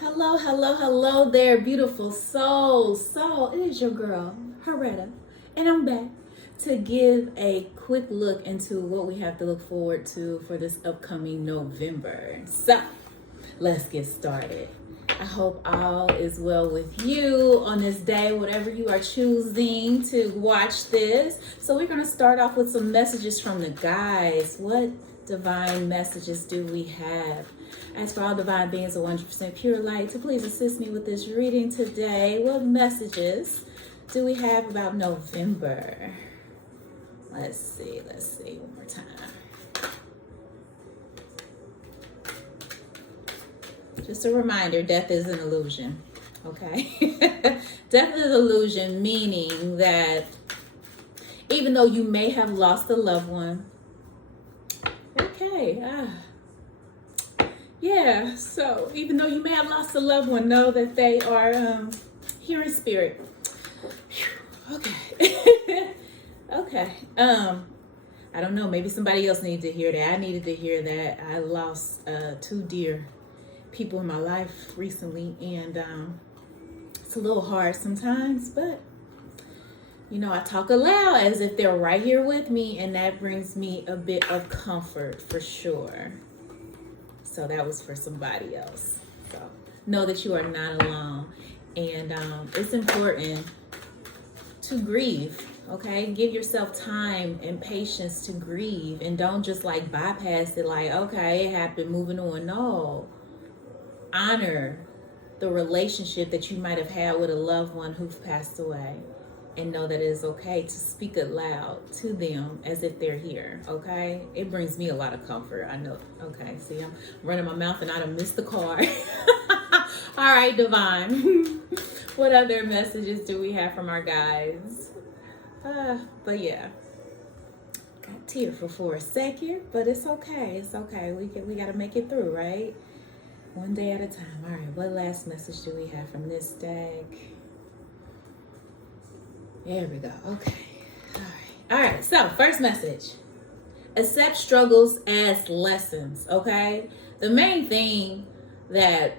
Hello, hello, hello there, beautiful souls. So, it is your girl, Harretta, and I'm back to give a quick look into what we have to look forward to for this upcoming November. So, let's get started. I hope all is well with you on this day, whatever you are choosing to watch this. So, we're going to start off with some messages from the guides. What divine messages do we have? Ask for all divine beings of 100% pure light to please assist me with this reading today. What messages do we have about November? Let's see one more time. Just a reminder, death is an illusion, okay? Death is an illusion, meaning that even though you may have lost a loved one, yeah, so even though you may have lost a loved one, know that they are here in spirit. Whew, okay. Okay. I don't know, maybe somebody else needed to hear that. I needed to hear that. I lost two dear people in my life recently, and it's a little hard sometimes, but you know, I talk aloud as if they're right here with me, and that brings me a bit of comfort for sure. So that was for somebody else. So know that you are not alone. And it's important to grieve, okay? Give yourself time and patience to grieve, and don't just like bypass it like, okay, it happened, moving on. No. Honor the relationship that you might have had with a loved one who've passed away, and know that it is okay to speak aloud to them as if they're here, okay? It brings me a lot of comfort. I know, okay, see, I'm running my mouth and I done missed the card. All right, Divine. What other messages do we have from our guides? But yeah, got tearful for a second, but it's okay. It's okay. We got to make it through, right? One day at a time. All right, what last message do we have from this deck? There we go. Okay. All right. So, first message. Accept struggles as lessons, okay? The main thing that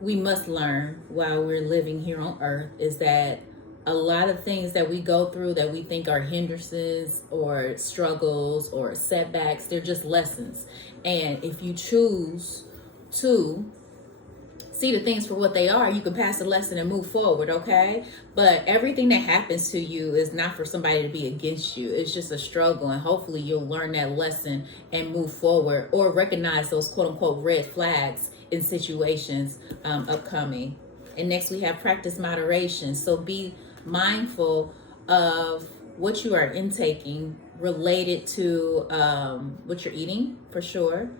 we must learn while we're living here on earth is that a lot of things that we go through that we think are hindrances or struggles or setbacks, they're just lessons. And if you choose to see the things for what they are, you can pass the lesson and move forward, okay? But everything that happens to you is not for somebody to be against you. It's just a struggle, and hopefully you'll learn that lesson and move forward, or recognize those quote-unquote red flags in situations upcoming. And next we have practice moderation. So be mindful of what you are intaking related to what you're eating, for sure,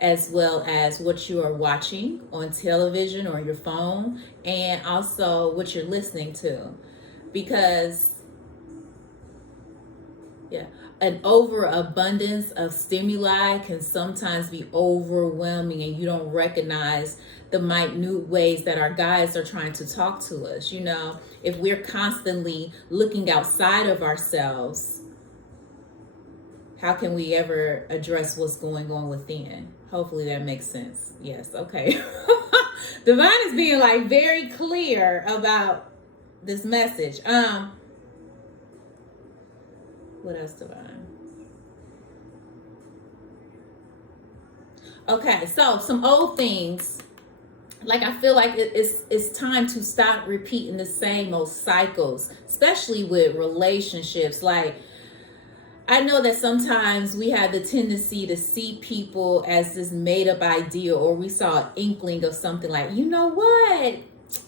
as well as what you are watching on television or your phone, and also what you're listening to. Because an overabundance of stimuli can sometimes be overwhelming, and you don't recognize the minute ways that our guides are trying to talk to us. You know, if we're constantly looking outside of ourselves, how can we ever address what's going on within? Hopefully that makes sense. Yes, okay. Divine is being like very clear about this message. What else, Divine? Okay, so some old things. Like, I feel like it's time to stop repeating the same old cycles, especially with relationships. Like, I know that sometimes we have the tendency to see people as this made up idea, or we saw an inkling of something like, you know what?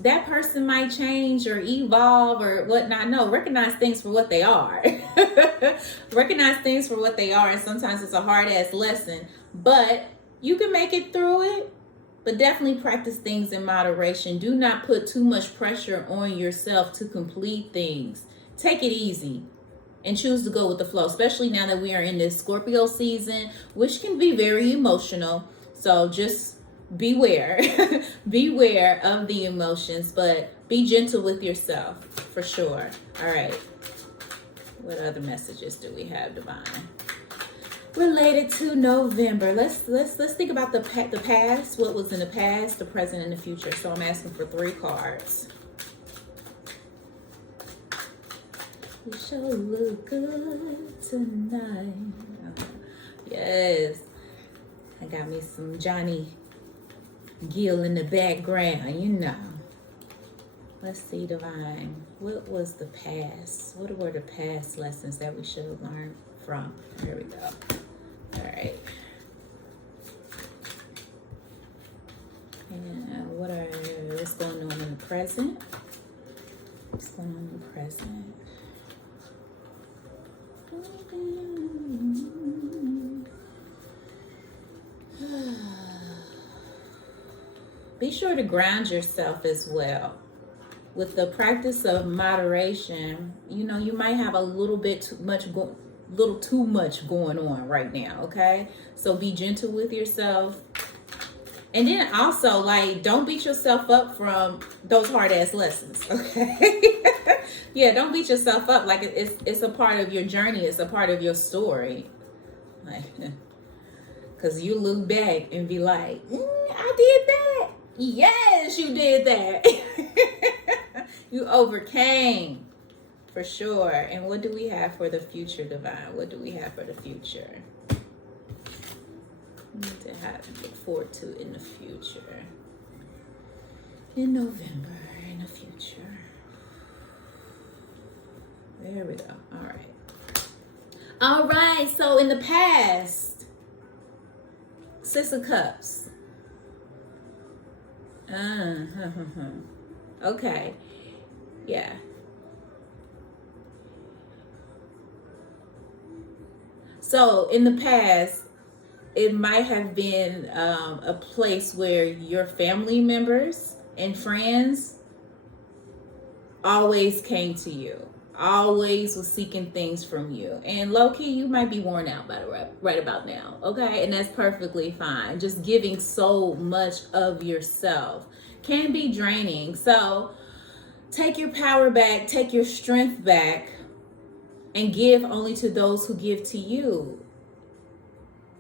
That person might change or evolve or whatnot. No, recognize things for what they are. Recognize things for what they are. And sometimes it's a hard ass lesson, but you can make it through it. But definitely practice things in moderation. Do not put too much pressure on yourself to complete things. Take it easy and choose to go with the flow, especially now that we are in this Scorpio season, which can be very emotional. So just beware. Beware of the emotions, but be gentle with yourself for sure. All right. What other messages do we have, Divine? related to November. Let's think about the past, what was in the past, the present, and the future. So I'm asking for 3 cards. You sure look good tonight. Yes. I got me some Johnny Gill in the background, you know. Let's see, Divine. What was the past? What were the past lessons that we should have learned from? Here we go. All right. And what's going on in the present? What's going on in the present? Be sure to ground yourself as well. With the practice of moderation, you know, you might have a little bit too much going on right now, okay? So be gentle with yourself. And then also, like, don't beat yourself up from those hard-ass lessons, okay? Yeah, don't beat yourself up. Like, it's a part of your journey. It's a part of your story. Like, because you look back and be like, I did that. Yes, you did that. You overcame, for sure. And what do we have for the future, Divine? What do we have for the future? Need to look forward to in the future. In November, in the future. There we go. All right. All right. So in the past, 6 of Cups. Okay. Yeah. So in the past, it might have been a place where your family members and friends always came to you, always was seeking things from you. And low-key, you might be worn out by right about now, okay? And that's perfectly fine. Just giving so much of yourself can be draining. So take your power back, take your strength back, and give only to those who give to you.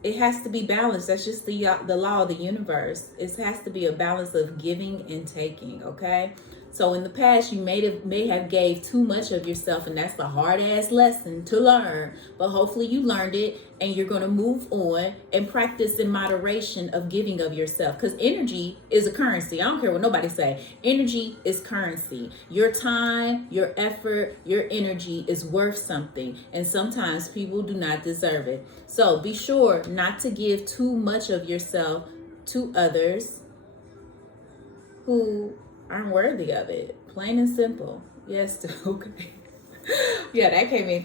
It has to be balanced. That's just the law of the universe. It has to be a balance of giving and taking, okay? So in the past, you may have gave too much of yourself, and that's the hard-ass lesson to learn. But hopefully you learned it, and you're going to move on and practice in moderation of giving of yourself. Because energy is a currency. I don't care what nobody say. Energy is currency. Your time, your effort, your energy is worth something. And sometimes people do not deserve it. So be sure not to give too much of yourself to others who aren't worthy of it. Plain and simple. Yes, okay. Yeah, that came in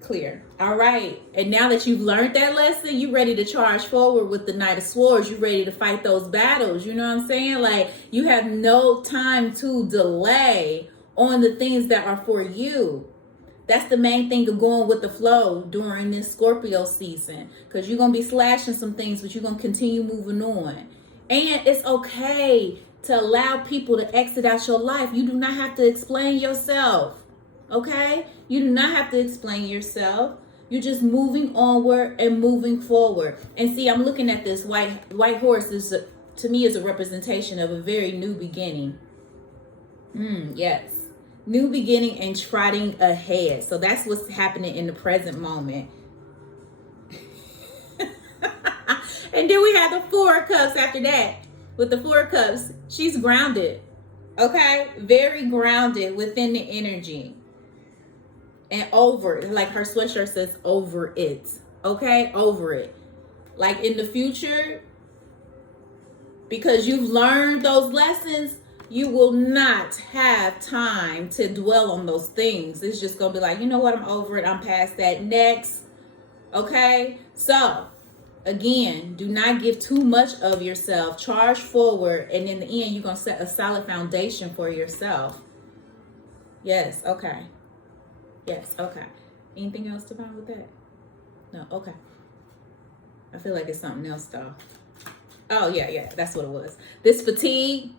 clear. All right. And now that you've learned that lesson, you ready to charge forward with the Knight of Swords. You ready to fight those battles. You know what I'm saying? Like, you have no time to delay on the things that are for you. That's the main thing of going with the flow during this Scorpio season. Because you're going to be slashing some things, but you're going to continue moving on. And it's okay to allow people to exit out your life. You do not have to explain yourself, okay? You do not have to explain yourself. You're just moving onward and moving forward. And see, I'm looking at this white horse to me is a representation of a very new beginning. Yes, new beginning and trotting ahead. So that's what's happening in the present moment. And then we have the 4 of Cups after that. With the 4 of Cups, she's grounded, okay? Very grounded within the energy. And over, like her sweatshirt says, over it, okay? Over it. Like in the future, because you've learned those lessons, you will not have time to dwell on those things. It's just going to be like, you know what? I'm over it. I'm past that. Next, okay? So again, do not give too much of yourself. Charge forward, and in the end, you're going to set a solid foundation for yourself. Yes, okay. Yes, okay. Anything else to find with that? No, okay. I feel like it's something else, though. Oh, yeah, that's what it was. This fatigue,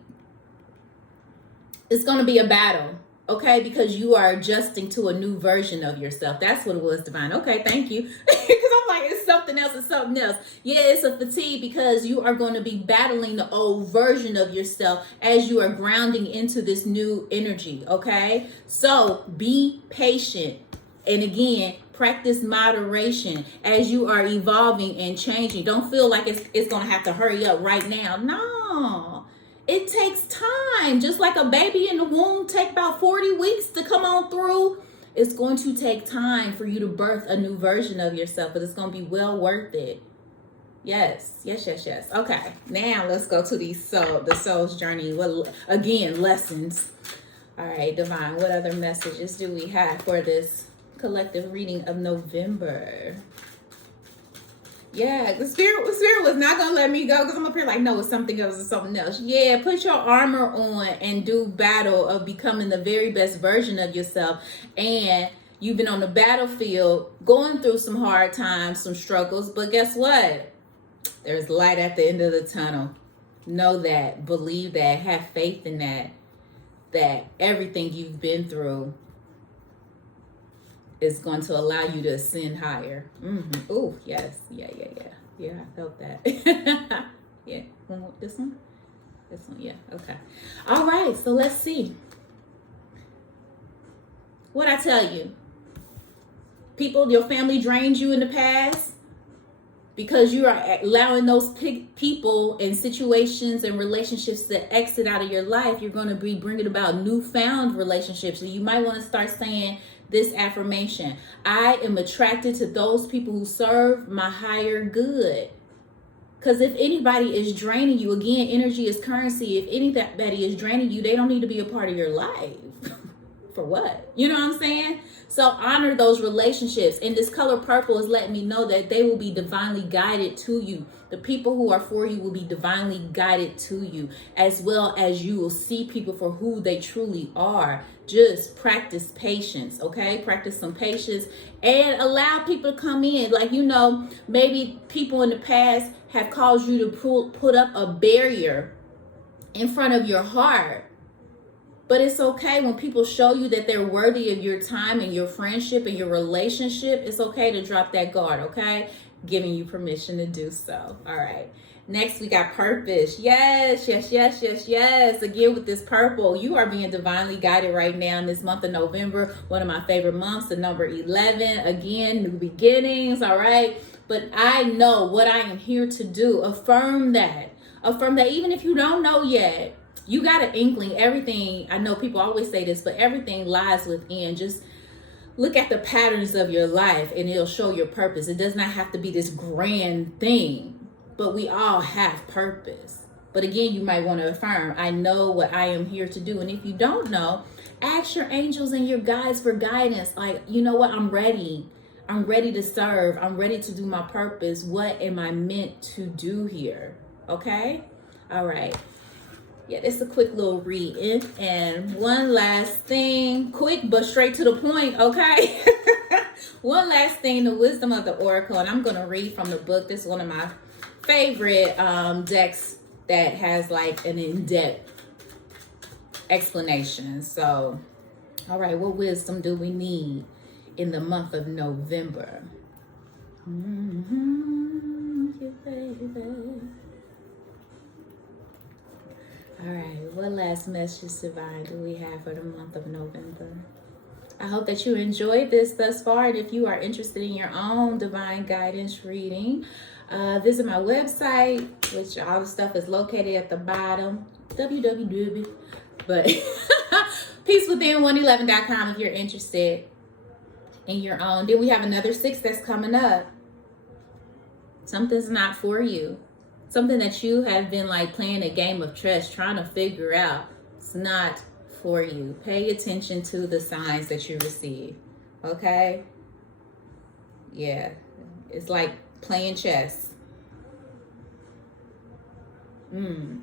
it's going to be a battle, okay? Because you are adjusting to a new version of yourself. That's what it was, Divine. Okay, thank you. Because I'm like, it's something else, it's something else. Yeah, it's a fatigue because you are going to be battling the old version of yourself as you are grounding into this new energy, okay? So be patient. And again, practice moderation as you are evolving and changing. Don't feel like it's going to have to hurry up right now. No, it takes time. Just like a baby in the womb take about 40 weeks to come on through. It's going to take time for you to birth a new version of yourself, but it's going to be well worth it. Yes. Okay, now let's go to the soul's journey. Well, again, lessons. All right, Divine, what other messages do we have for this collective reading of November? Yeah, the spirit was not gonna let me go because I'm up here like, no, it's something else, it's something else. Yeah, put your armor on and do battle of becoming the very best version of yourself. And you've been on the battlefield going through some hard times, some struggles, but guess what? There's light at the end of the tunnel. Know that, believe that, have faith in that everything you've been through is going to allow you to ascend higher. Oh, yes. Yeah, I felt that. Yeah. This one? This one, yeah. Okay. All right, so let's see. What I tell you? People, your family drained you in the past because you are allowing those people and situations and relationships to exit out of your life. You're going to be bringing about newfound relationships. So you might want to start saying this affirmation: I am attracted to those people who serve my higher good. Because if anybody is draining you, again, energy is currency. If anybody is draining you, they don't need to be a part of your life. For what? You know what I'm saying? So honor those relationships. And this color purple is letting me know that they will be divinely guided to you. The people who are for you will be divinely guided to you, as well as you will see people for who they truly are. Just practice patience, okay? Practice some patience and allow people to come in. Like, you know, maybe people in the past have caused you to put up a barrier in front of your heart. But it's okay when people show you that they're worthy of your time and your friendship and your relationship. It's okay to drop that guard, okay? Giving you permission to do so. All right. Next, we got purpose. Yes. Again, with this purple, you are being divinely guided right now in this month of November. One of my favorite months, the number 11. Again, new beginnings. All right. But I know what I am here to do. Affirm that. Affirm that even if you don't know yet. You got an inkling. Everything, I know people always say this, but everything lies within. Just look at the patterns of your life and it'll show your purpose. It does not have to be this grand thing, but we all have purpose. But again, you might want to affirm, I know what I am here to do. And if you don't know, ask your angels and your guides for guidance. Like, you know what? I'm ready. I'm ready to serve. I'm ready to do my purpose. What am I meant to do here? Okay? All right. Yeah, it's a quick little reading. And one last thing, quick but straight to the point, okay? One last thing, the wisdom of the oracle. And I'm going to read from the book. This is one of my favorite decks that has like an in-depth explanation. So, all right, what wisdom do we need in the month of November? All right, what last message, Divine, do we have for the month of November? I hope that you enjoyed this thus far. And if you are interested in your own divine guidance reading, visit my website, which all the stuff is located at the bottom, www. But PeaceWithin111.com if you're interested in your own. Then we have another 6 that's coming up. Something's not for you. Something that you have been like playing a game of chess, trying to figure out. It's not for you. Pay attention to the signs that you receive. Okay? Yeah. It's like playing chess.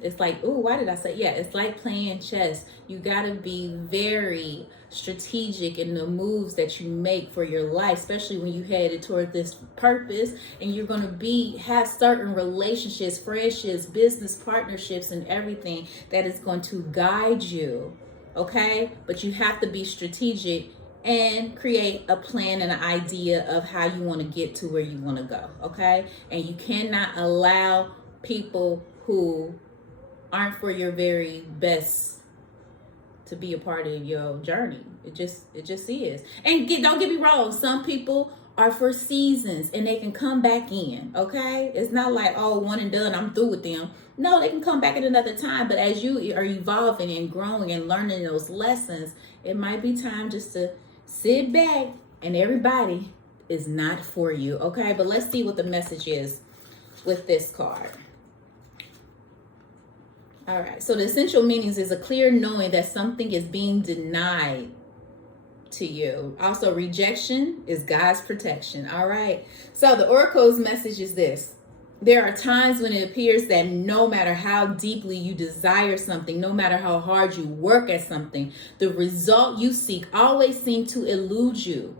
It's like, ooh, why did I say? Yeah, it's like playing chess. You got to be very strategic in the moves that you make for your life, especially when you headed toward this purpose and you're going to have certain relationships, friendships, business partnerships, and everything that is going to guide you. Okay? But you have to be strategic and create a plan and an idea of how you want to get to where you want to go, okay? And you cannot allow people who aren't for your very best to be a part of your journey. It just is. And don't get me wrong, some people are for seasons and they can come back in, okay? It's not like, oh, one and done, I'm through with them. No, they can come back at another time, but as you are evolving and growing and learning those lessons, it might be time just to sit back, and everybody is not for you, okay? But let's see what the message is with this card. All right, so the essential meanings is a clear knowing that something is being denied to you. Also, rejection is God's protection. All right, so the oracle's message is this: there are times when it appears that no matter how deeply you desire something, no matter how hard you work at something, the result you seek always seems to elude you,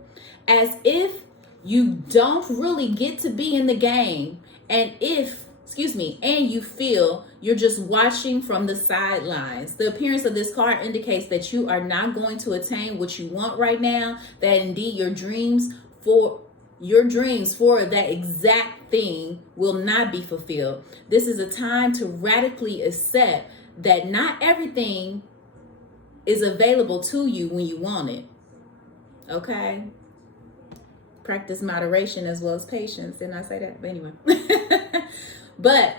as if you don't really get to be in the game, and you feel you're just watching from the sidelines. The appearance of this card indicates that you are not going to attain what you want right now, that indeed your dreams for that exact thing will not be fulfilled. This is a time to radically accept that not everything is available to you when you want it. Okay? Practice moderation as well as patience. Didn't I say that? But anyway. But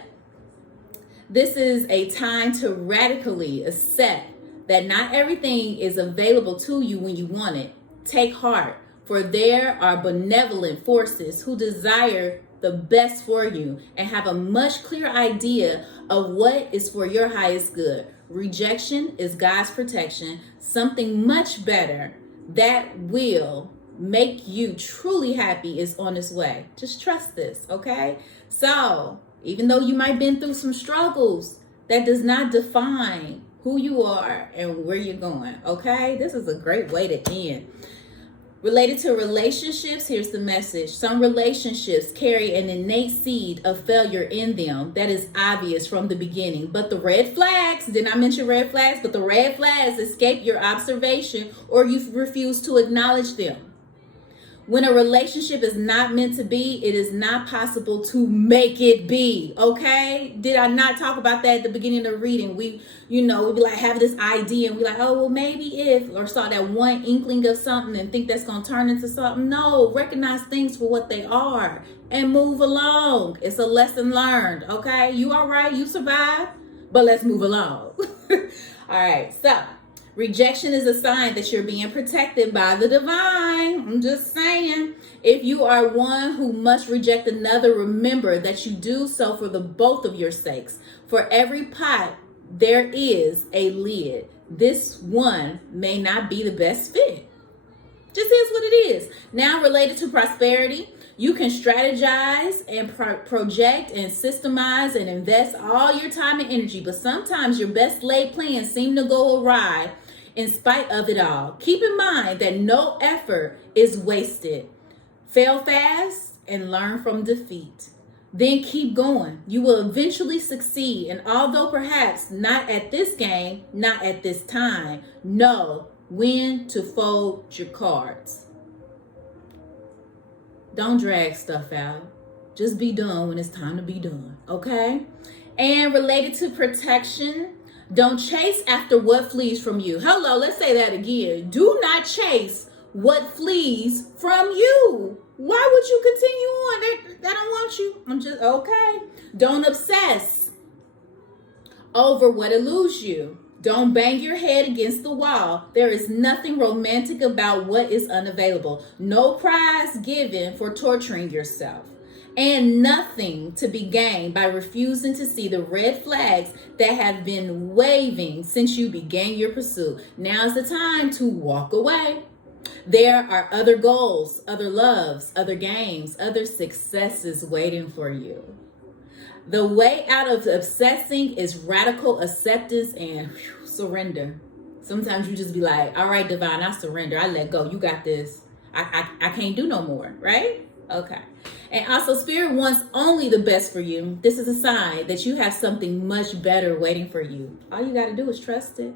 this is a time to radically accept that not everything is available to you when you want it. Take heart, for there are benevolent forces who desire the best for you and have a much clearer idea of what is for your highest good. Rejection is God's protection. Something much better that will make you truly happy is on its way. Just trust this, okay? So, even though you might have been through some struggles, that does not define who you are and where you're going, okay? This is a great way to end. Related to relationships, here's the message. Some relationships carry an innate seed of failure in them that is obvious from the beginning. But the red flags, didn't I mention red flags? But the red flags escape your observation or you refuse to acknowledge them. When a relationship is not meant to be, it is not possible to make it be, okay? Did I not talk about that at the beginning of the reading? We'd be like, have this idea and we're like, oh, well, maybe if, or saw that one inkling of something and think that's going to turn into something. No, recognize things for what they are and move along. It's a lesson learned, okay? You all right? You survived? But let's move along. All right, so rejection is a sign that you're being protected by the divine. I'm just saying. If you are one who must reject another, remember that you do so for the both of your sakes. For every pot, there is a lid. This one may not be the best fit. Just is what it is. Now, related to prosperity, you can strategize and project and systemize and invest all your time and energy, but sometimes your best laid plans seem to go awry in spite of it all. Keep in mind that no effort is wasted. Fail fast and learn from defeat. Then keep going. You will eventually succeed, and although perhaps not at this game, not at this time, know when to fold your cards. Don't drag stuff out. Just be done when it's time to be done, okay? And related to protection, don't chase after what flees from you. Hello, let's say that again. Do not chase what flees from you. Why would you continue on? They don't want you. I'm just, okay. Don't obsess over what eludes you. Don't bang your head against the wall. There is nothing romantic about what is unavailable. No prize given for torturing yourself. And nothing to be gained by refusing to see the red flags that have been waving since you began your pursuit. Now's the time to walk away. There are other goals, other loves, other games, other successes waiting for you. The way out of obsessing is radical acceptance and surrender. Sometimes you just be like, all right, divine, I surrender. I let go. You got this. I can't do no more, right? Okay. And also, Spirit wants only the best for you. This is a sign that you have something much better waiting for you. All you got to do is trust it.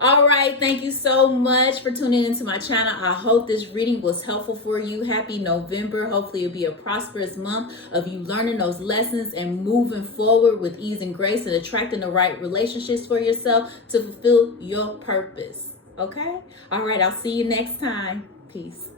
All right, thank you so much for tuning into my channel. I hope this reading was helpful for you. Happy November. Hopefully it'll be a prosperous month of you learning those lessons and moving forward with ease and grace and attracting the right relationships for yourself to fulfill your purpose. Okay? All right, I'll see you next time. Peace.